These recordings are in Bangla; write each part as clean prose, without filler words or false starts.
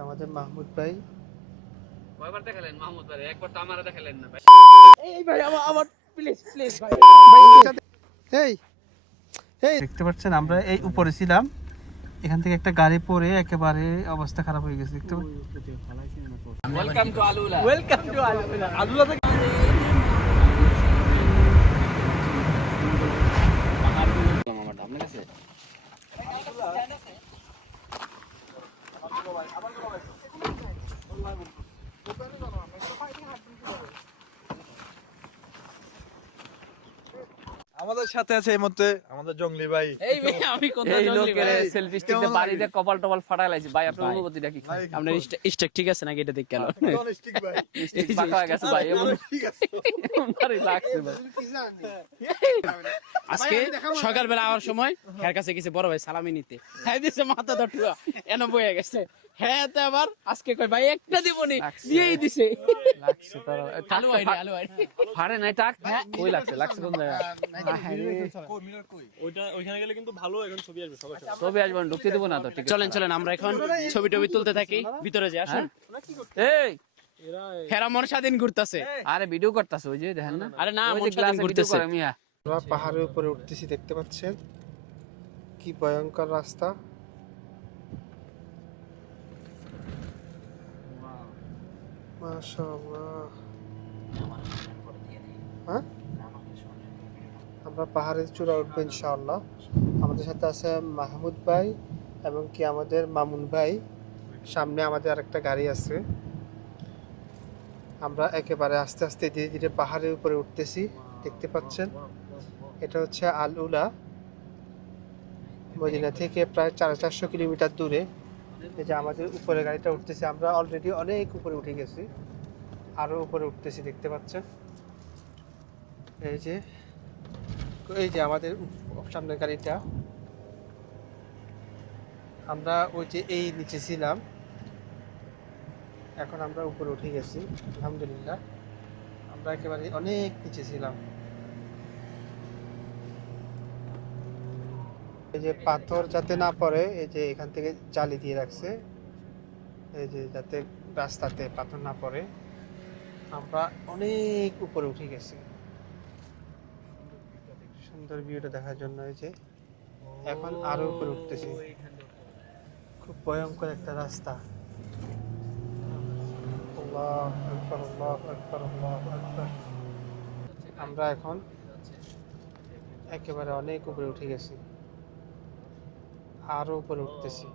আমাদের মাহমুদ ভাই। কয়বার দেখালেন মাহমুদ ভাই? একবার তো আমারে দেখালেন না ভাই। এই ভাই আমার প্লিজ প্লিজ ভাই এই এই দেখতে পাচ্ছেন আমরা এই উপরে ছিলাম, এখান থেকে একটা গাড়ি পড়ে একেবারে অবস্থা খারাপ হয়ে গেছে দেখতে পাচ্ছেন। Welcome to AlUla. Welcome to AlUla. AlUla থেকে আমার আপনার কাছে আমাদের সাথে আছে এই মুহূর্তে আমাদের জঙ্গলি ভাই। এই ভাই আমি কোথায় এই জঙ্গলি লোকের ভাই? সেলফি স্টিক দিয়ে বাড়িতে কপাল টপাল ফাটাই লাইছি ভাই। আপনার ভাই। অনুভূতিটা কি? আপনার স্টেক ঠিক আছে নাকি এটা দেখ কেন? অনেস্টিক ভাই। স্টিক পাকা হয়ে গেছে ভাই, এমন ঠিক আছে। ভারী লাগছে ভাই। আজকে সকালবেলা আওয়ার সময় হ্যার কাছে গেছে বড় ভাই সালামি নিতে, হ্যাঁ দিছে মাথা দটুয়া এনে বয়ে গেছে। হ্যাঁ তে আবার আজকে কই ভাই একটা দিবনি দিয়েই দিছে। লাগছে তোর আলু আইডি আলু আইডি ফাড়ে নাই টাক। কই লাগছে? লাগছে কোন জায়গায়? ওইটা ওইখানে গেলে কিন্তু ভালো এখন ছবি আসবে সবার সাথে। ছবি আসবে না, ঢুকতে দেবো না তো। ঠিক আছে চলেন চলেন আমরা এখন ছবি টবি তুলতে থাকি, ভিতরে যাই আসুন। এই হেরা মন স্বাধীন ঘুরতাছে। আরে ভিডিও করতেছে ওই যে দেখেন না। আরে না ওই মন যে স্বাধীন গ্লাসে ভিডিও ঘুরতেছে। করে মিয়া। আমরা পাহাড়ের উপরে উঠতেছি দেখতে পাচ্ছেন, কি ভয়ঙ্কর রাস্তা। মাশাআল্লাহ। হ্যাঁ, আমরা পাহাড়ের চূড়া উঠবো ইনশাআল্লাহ। আমাদের সাথে আছে মাহমুদ ভাই এবং কি আমাদের মামুন ভাই। সামনে আমাদের আরেকটা গাড়ি আছে। আমরা একেবারে আস্তে আস্তে ধীরে ধীরে পাহাড়ের উপরে উঠতেছি দেখতে পাচ্ছেন। এটা হচ্ছে আল উলা, মদিনা থেকে প্রায় 450 কিলোমিটার দূরে। এই যে আমাদের উপরে গাড়িটা উঠতেছে, আমরা অলরেডি অনেক উপরে উঠে গেছি, আরো উপরে উঠতেছি দেখতে পাচ্ছেন। এই যে আমাদের সামনের গাড়িটা। আমরা ওই যে এই নিচে ছিলাম, এখন আমরা উপরে উঠে গেছি আলহামদুলিল্লাহ। আমরা একেবারে অনেক নিচে ছিলাম। এই যে পাথর যাতে না পড়ে, এই যে এখান থেকে জালি দিয়ে রাখছে, এই যে যাতে রাস্তাতে পাথর না পড়ে। আমরা অনেক উপরে উঠে গেছি সুন্দর ভিউটা দেখার জন্য। এই যে এখন আরো উপরে উঠতেছি, খুব ভয়ঙ্কর একটা রাস্তা। আল্লাহু আকবার, আল্লাহু আকবার, আল্লাহু আকবার। আমরা এখন একেবারে অনেক উপরে উঠে গেছি, আরো উপরে উঠতেছি।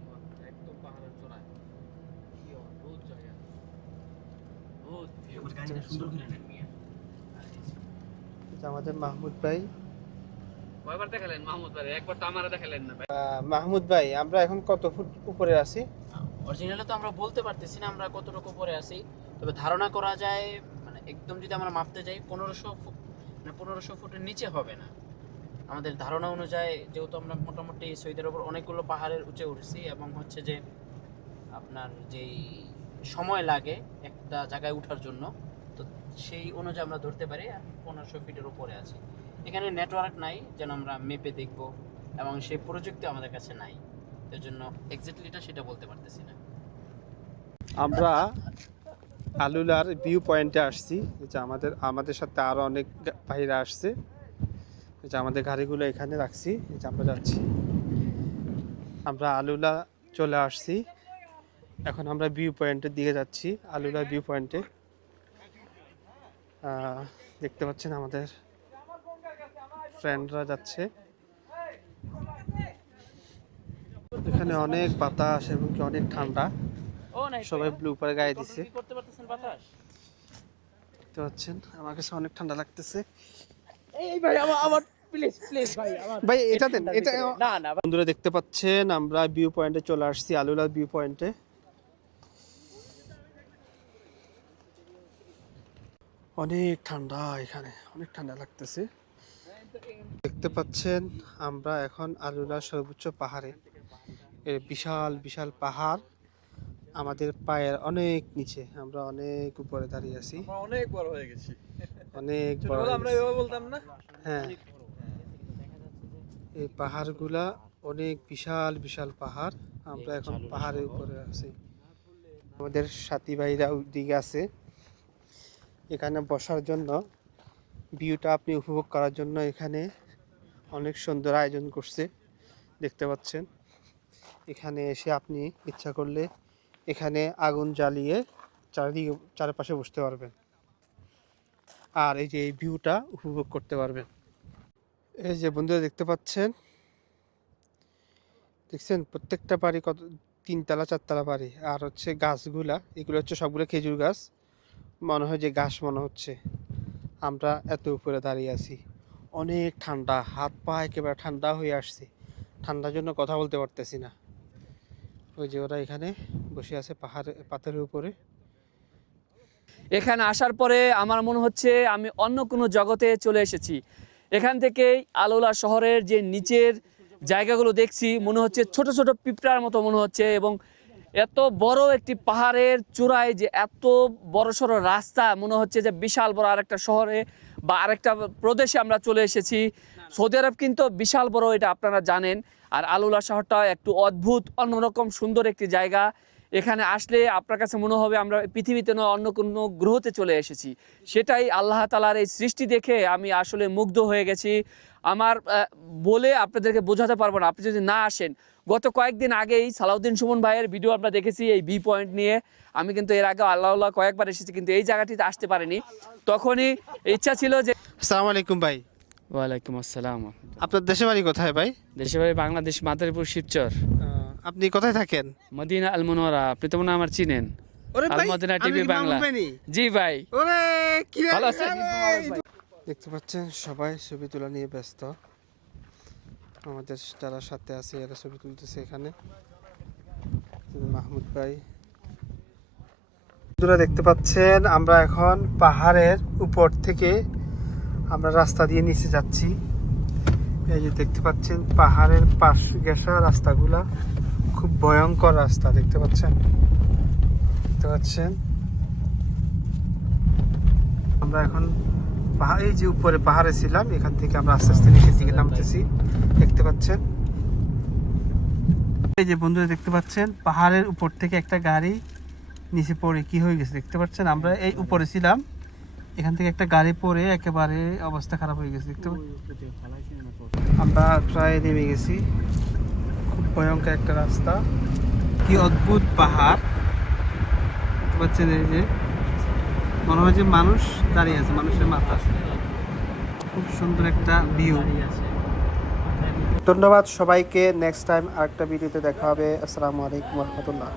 আমাদের মাহমুদ ভাই। কয়বার দেখালেন মাহমুদ ভাই? একবার তো আমারে দেখালেন না ভাই। মাহমুদ ভাই, আমরা এখন কত ফুট উপরে আছি? অরিজিনালি তো আমরা বলতে পারতেছি না আমরা কতটুকু উপরে আছি, তবে ধারণা করা যায় মানে একদম যদি আমরা মাপতে যাই 1500 ফুট, মানে 1500 ফুটের নিচে হবে না আমাদের ধারণা অনুযায়ী, যেহেতু আমরা মোটামুটি সৈয়দের ওপর অনেকগুলো পাহাড়ের উঁচে উঠছি এবং হচ্ছে যে আপনার যেই সময় লাগে একটা জায়গায় ওঠার জন্য, তো সেই অনুযায়ী আমরা ধরতে পারি 1500 ফিটের উপরে আছি। এখানে নেটওয়ার্ক নাই যেন আমরা মেপে দেখব, এবং সেই প্রযুক্তি আমাদের কাছে নাই, এর জন্য এক্স্যাক্টলিটা সেটা বলতে পারতেছি না। আমরা আলুলার ভিউ পয়েন্টে আসছি। যে আমাদের সাথে আরো অনেক ভাইরা আসছে। যে আমাদের গাড়িগুলো এখানে রাখছি, যে আমরা যাচ্ছি। আমরা আলুলা চলে আসছি, এখন আমরা ভিউ পয়েন্টের দিকে যাচ্ছি। আলুলা ভিউ পয়েন্টে দেখতে পাচ্ছেন আমাদের ফ্রেন্ডরা যাচ্ছে। এখানে অনেক বাতাস এবং কি অনেক ঠান্ডা, সবাই ব্লু পরে গায়ে দিচ্ছে। করতে পারতেছেন বাতাস? দেখতে পাচ্ছেন আমার কাছে অনেক ঠান্ডা লাগতেছে। এই ভাই আমার প্লিজ প্লিজ ভাই আমার ভাই এটা দেন, এটা না না বন্ধুরা দেখতে পাচ্ছেন আমরা ভিউ পয়েন্টে চলে আসছি, আলুলার ভিউ পয়েন্টে। অনেক ঠান্ডা, এখানে অনেক ঠান্ডা লাগতেছে। দেখতে পাচ্ছেন আমরা এখন আলুলার সর্বোচ্চ পাহাড়ে। বিশাল বিশাল পাহাড় আমাদের পায়ের অনেক নিচে, আমরা অনেক উপরে দাঁড়িয়ে আছি। আমরা অনেক বড় হয়ে গেছি। অনেক বড় ছোটবেলা আমরা এভাবে বলতাম না। হ্যাঁ, এই পাহাড়গুলা অনেক বিশাল বিশাল পাহাড়। আমরা এখন পাহাড়ের উপরে আছি। আমাদের সাথী ভাইরা ওইদিকে আছে। এখানে বসার জন্য, ভিউটা আপনি উপভোগ করার জন্য এখানে অনেক সুন্দর আয়োজন করছে, দেখতে পাচ্ছেন। এখানে এসে আপনি ইচ্ছা করলে এখানে আগুন জ্বালিয়ে চারপাশে বসতে পারবেন, আর এই যে এই ভিউটা উপভোগ করতে পারবেন। এই যে বন্ধুরা দেখতে পাচ্ছেন, দেখছেন প্রত্যেকটা বাড়ি কত, 3 তলা 4 তলা বাড়ি। আর হচ্ছে গাছগুলা, এগুলো হচ্ছে সবগুলো খেজুর গাছ, মনে হয় যে গাছ মনে হচ্ছে। আমরা এত উপরে দাঁড়িয়ে আছি, অনেক ঠান্ডা, হাত পা একেবারে ঠান্ডা হয়ে আসছে, ঠান্ডার জন্য কথা বলতে পারতেছি না। ওই যে ওরা এখানে বসে আছে পাথরের উপরে। এখানে আসার পরে আমার মনে হচ্ছে আমি অন্য কোনো জগতে চলে এসেছি। এখান থেকেই আলোলা শহরের যে নিচের জায়গাগুলো দেখছি, মনে হচ্ছে ছোট ছোট পিঁপড়ার মতো মনে হচ্ছে। এবং এত বড় একটি পাহাড়ের চূড়ায় যে এত বড় সড়ো রাস্তা, মনে হচ্ছে যে বিশাল বড় আরেকটা শহরে বা আরেকটা প্রদেশে আমরা চলে এসেছি। সৌদি আরব কিন্তু বিশাল বড়, এটা আপনারা জানেন। আর আলোলা শহরটা একটু অদ্ভুত, অন্যরকম সুন্দর একটি জায়গা। এখানে আসলে আপনার কাছে মনে হবে আমরা পৃথিবীতে নয় অন্য কোনো গ্রহতে চলে এসেছি। সেটাই আল্লাহ তাআলার এই সৃষ্টি দেখে আমি আসলে মুগ্ধ হয়ে গেছি। আমার বলে আপনাদেরকে বোঝাতে পারবো না, আপনি যদি না আসেন। গত কয়েকদিন আগেই সালাউদ্দিন সুমন ভাইয়ের ভিডিও আমরা দেখেছি এই ভি পয়েন্ট নিয়ে। আমি কিন্তু এর আগে আল্লাহ কয়েকবার এসেছি, কিন্তু এই জায়গাটিতে আসতে পারিনি। তখনই ইচ্ছা ছিল যে। আসসালামু আলাইকুম ভাই। ওয়ালাইকুম আসসালাম। আপনার দেশে বাড়ি কোথায় ভাই? দেশে ভাই বাংলাদেশ, মাদারীপুর, শিবচর। আপনি কোথায় থাকেন? মদিনা আল মুনওয়ারা, আপনি তো মনে হয় আমার চিনেন। ওরে আল ভাই, মদিনা আমি টিভি কি বাংলা। মাহমুদ ভাই? জি ভাই। ওরে কি রে? ভালো আছেন? দেখতে পাচ্ছেন সবাই ছবি তোলা নিয়ে ব্যস্ত। আমাদের যারা সাথে আছে এরা ছবি তুলতেছে এখানে। মাহমুদ ভাই, বন্ধুরা দেখতে পাচ্ছেন আমরা এখন পাহাড়ের উপর থেকে আমরা রাস্তা দিয়ে নিচে যাচ্ছি। এই যে দেখতে পাচ্ছেন পাহাড়ের পাশ ঘেঁষা রাস্তাগুলা, খুব ভয়ঙ্কর রাস্তা, দেখতে পাচ্ছেন। আমরা এখন এই যে উপরে পাহাড়ে ছিলাম, এখান থেকে আমরা আস্তে আস্তে নিচের দিকে নামতেছি, দেখতে পাচ্ছেন। এই যে বন্ধুরা দেখতে পাচ্ছেন পাহাড়ের উপর থেকে একটা গাড়ি নিচে পড়ে কি হয়ে গেছে, দেখতে পাচ্ছেন। আমরা এই উপরে ছিলাম, এখান থেকে একটা গাড়ি পড়ে একেবারে অবস্থা খারাপ হয়ে গেছে, দেখতে পাচ্ছেন। আমরা প্রায় নেমে গেছি, খুব ভয়ঙ্কর একটা রাস্তা, কি অদ্ভুত পাহাড়, দেখতে পাচ্ছেন। এই যে মনে হয় যে মানুষ দাঁড়িয়ে আছে, মানুষের মাথা, খুব সুন্দর একটা ভিউ। ধন্যবাদ সবাইকে। নেক্সট টাইম আরেকটা ভিডিওতে দেখা হবে। আসসালামু আলাইকুম ওয়া রাহমাতুল্লাহ।